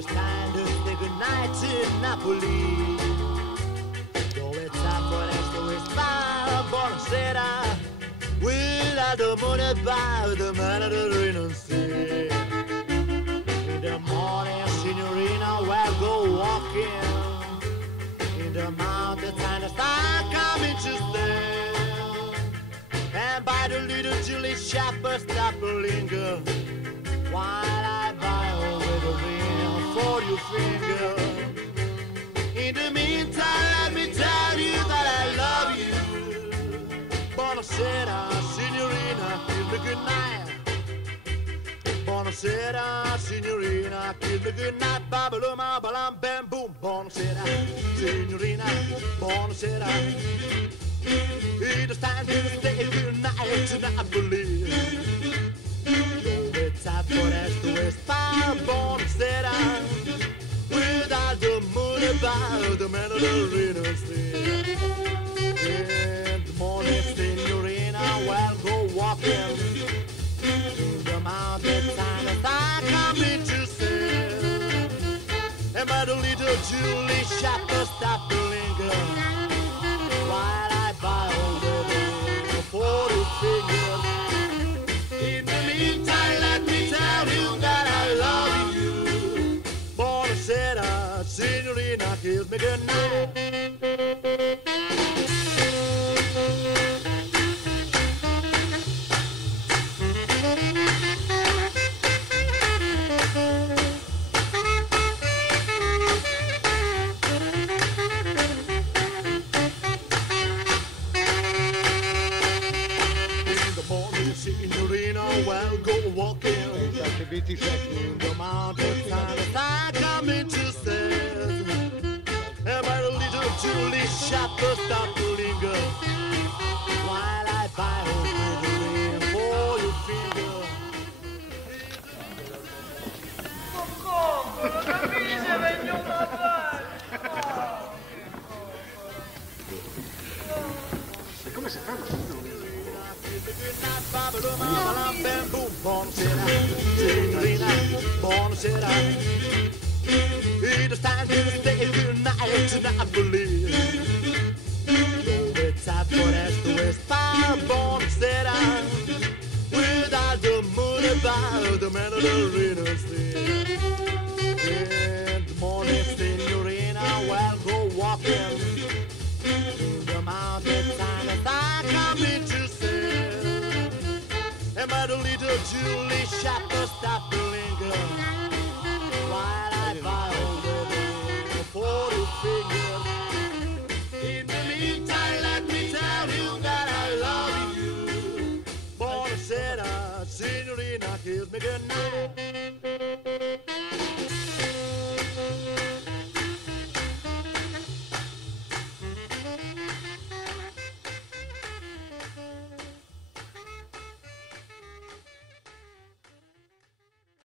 it's time to say goodnight to Napoli. Though it's time for us to respire, buonasera. Without the money by the Mediterranean Sea. In the morning, signorina, we'll go walking. In the mountains and the star coming to stay. And by the little Julie shepherd stop to linger. While I buy over the ring for your finger. In the meantime, let me tell you that I love you. Buonasera, signorina, kiss me goodnight. Buonasera, signorina, kiss me goodnight. Babaluma, balam, bam, boom. Buonasera, signorina, buonasera. It's time to say goodnight to Napoli. It's time for us to aspire, buonasera. Without the moon about the Mediterranean Sea. In the morning, signorina, we'll go walking through the mountains and the star coming to see. And by the little Julie shepherd stop to linger. While I buy over the 40 figures. In the meantime, let me tell you that I love you. Buonasera, signorina, kiss me goodnight. In the mountains and the star coming to stay. And by the little Julie shepherd stop to linger. While I buy over the ring for your finger. Non capisce, vengo da fare. E come si fanno? Buonasera, signorina, buonasera. It's time to say goodnight to Napoli. Though it's time for us to aspire, buonasera. Without the moon about the Mediterranean Sea. In the morning, signorina, we'll go walking through the mountains and the star coming to see. And by the little Julie shepherd stop to linger. While I buy over the 40 figures. In the meantime, let me tell you that I love you. Buonasera, signorina, kiss me goodnight.